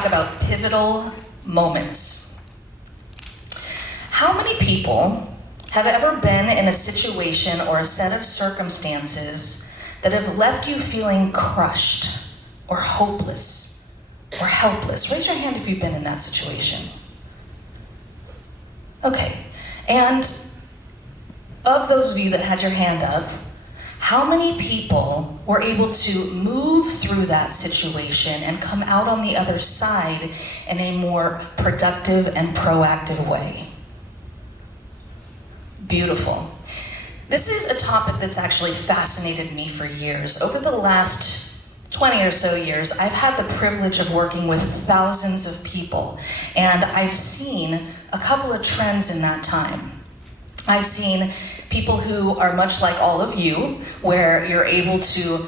talk about pivotal moments. How many people have ever been in a situation or a set of circumstances that have left you feeling crushed or hopeless or helpless? Raise your hand if you've been in that situation. Okay, and of those of you that had your hand up, how many people were able to move through that situation and come out on the other side in a more productive and proactive way? Beautiful. This is a topic that's actually fascinated me for years. Over the last 20 or so years, I've had the privilege of working with thousands of people, and I've seen a couple of trends in that time. I've seen people who are much like all of you, where you're able to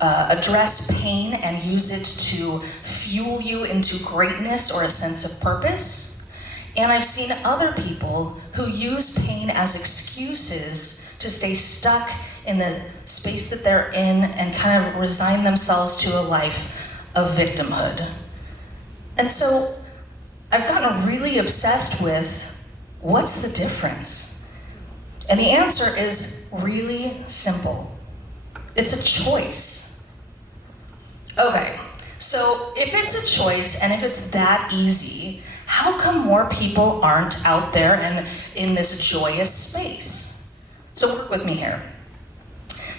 address pain and use it to fuel you into greatness or a sense of purpose. And I've seen other people who use pain as excuses to stay stuck in the space that they're in and kind of resign themselves to a life of victimhood. And so I've gotten really obsessed with what's the difference? And the answer is really simple. It's a choice. Okay, so if it's a choice and if it's that easy, how come more people aren't out there and in this joyous space? So work with me here.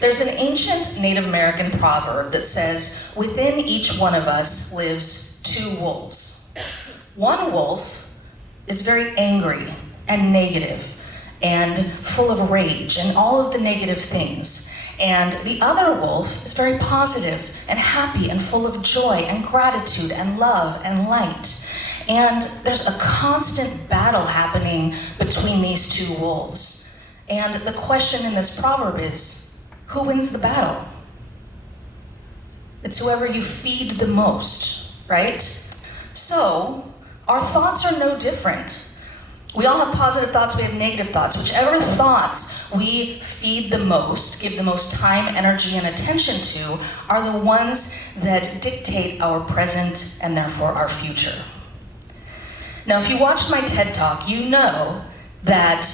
There's an ancient Native American proverb that says, within each one of us lives two wolves. One wolf is very angry and negative and full of rage and all of the negative things. And the other wolf is very positive and happy and full of joy and gratitude and love and light. And there's a constant battle happening between these two wolves. And the question in this proverb is, who wins the battle? It's whoever you feed the most, right? So our thoughts are no different. We all have positive thoughts, we have negative thoughts. Whichever thoughts we feed the most, give the most time, energy, and attention to, are the ones that dictate our present and therefore our future. Now, if you watched my TED Talk, you know that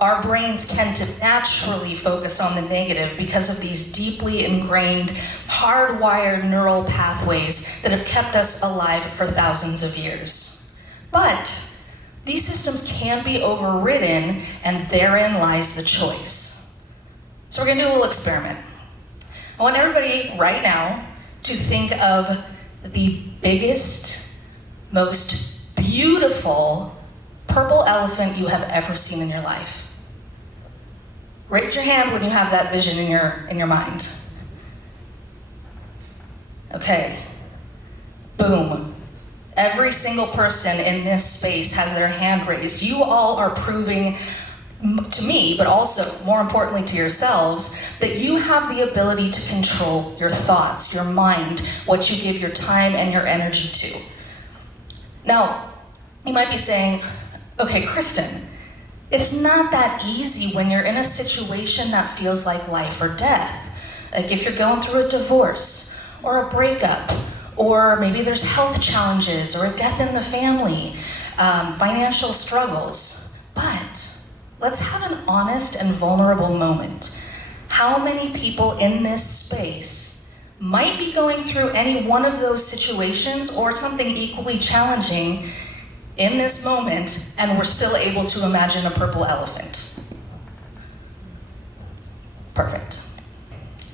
our brains tend to naturally focus on the negative because of these deeply ingrained, hardwired neural pathways that have kept us alive for thousands of years. But these systems can be overridden, and therein lies the choice. So we're gonna do a little experiment. I want everybody right now to think of the biggest, most beautiful purple elephant you have ever seen in your life. Raise your hand when you have that vision in your mind. Okay, boom. Every single person in this space has their hand raised. You all are proving to me, but also more importantly to yourselves, that you have the ability to control your thoughts, your mind, what you give your time and your energy to. Now, you might be saying, okay, Kristen, it's not that easy when you're in a situation that feels like life or death. Like if you're going through a divorce or a breakup, or maybe there's health challenges or a death in the family, financial struggles. But let's have an honest and vulnerable moment. How many people in this space might be going through any one of those situations or something equally challenging in this moment, and we're still able to imagine a purple elephant? Perfect.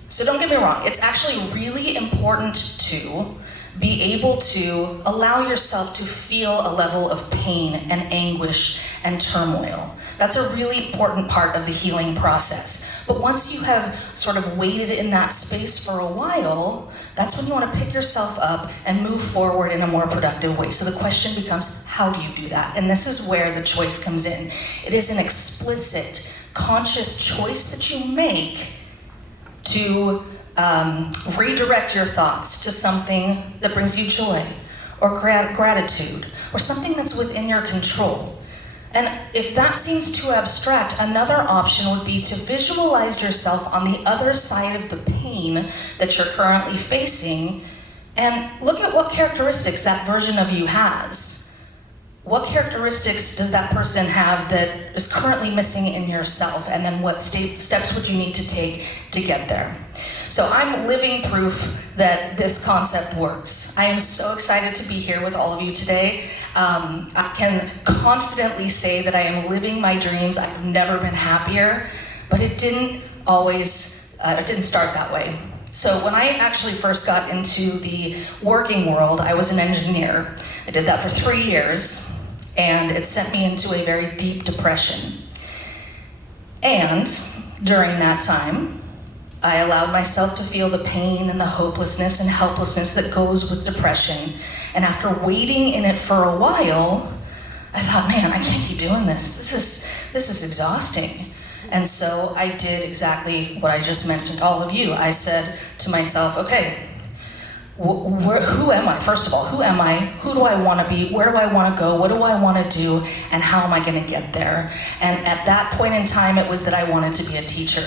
So don't get me wrong, it's actually really important to be able to allow yourself to feel a level of pain and anguish and turmoil. That's a really important part of the healing process. But once you have sort of waited in that space for a while, that's when you want to pick yourself up and move forward in a more productive way. So the question becomes, how do you do that? And this is where the choice comes in. It is an explicit, conscious choice that you make to redirect your thoughts to something that brings you joy or gratitude or something that's within your control. And if that seems too abstract, another option would be to visualize yourself on the other side of the pain that you're currently facing, And look at what characteristics that version of you has. What characteristics does that person have that is currently missing in yourself? And then what steps would you need to take to get there? So I'm living proof that this concept works. I am so excited to be here with all of you today. I can confidently say that I am living my dreams. I've never been happier, but it didn't start that way. So when I actually first got into the working world, I was an engineer. I did that for 3 years, and it sent me into a very deep depression. And during that time, I allowed myself to feel the pain and the hopelessness and helplessness that goes with depression. And after waiting in it for a while, I thought, man, I can't keep doing this. This is exhausting. And so I did exactly what I just mentioned to all of you. I said to myself, okay, who am I? First of all, who am I? Who do I want to be? Where do I want to go? What do I want to do? And how am I going to get there? And at that point in time, it was that I wanted to be a teacher.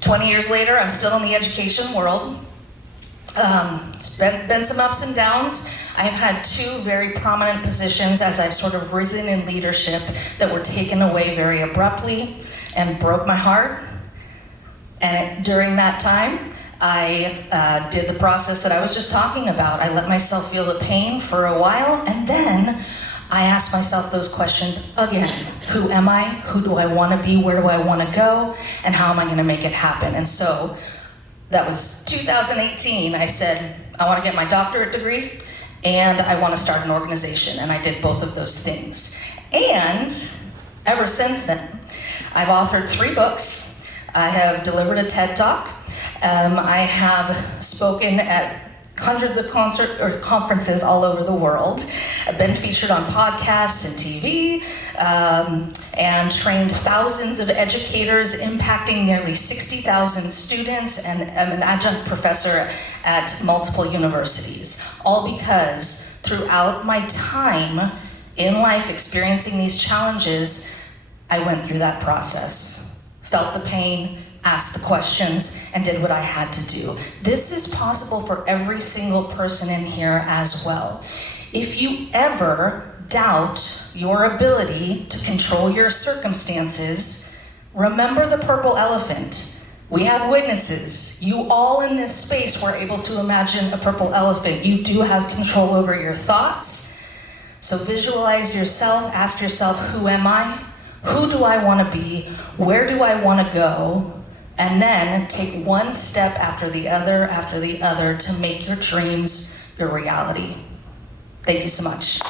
20 years later, I'm still in the education world. It's been some ups and downs. I've had 2 very prominent positions as I've sort of risen in leadership that were taken away very abruptly and broke my heart. And during that time, I did the process that I was just talking about. I let myself feel the pain for a while, and then I asked myself those questions again. Who am I? Who do I want to be? Where do I want to go? And how am I going to make it happen? And so that was 2018. I said, I want to get my doctorate degree, and I want to start an organization. And I did both of those things. And ever since then, I've authored 3 books. I have delivered a TED Talk. I have spoken at hundreds of conferences all over the world. I've been featured on podcasts and TV, and trained thousands of educators, impacting nearly 60,000 students, and I'm an adjunct professor at multiple universities. All because throughout my time in life experiencing these challenges, I went through that process, felt the pain, asked the questions, and did what I had to do. This is possible for every single person in here as well. If you ever doubt your ability to control your circumstances, remember the purple elephant. We have witnesses. You all in this space were able to imagine a purple elephant. You do have control over your thoughts. So visualize yourself, ask yourself, who am I? Who do I want to be? Where do I want to go? And then take one step after the other to make your dreams your reality. Thank you so much.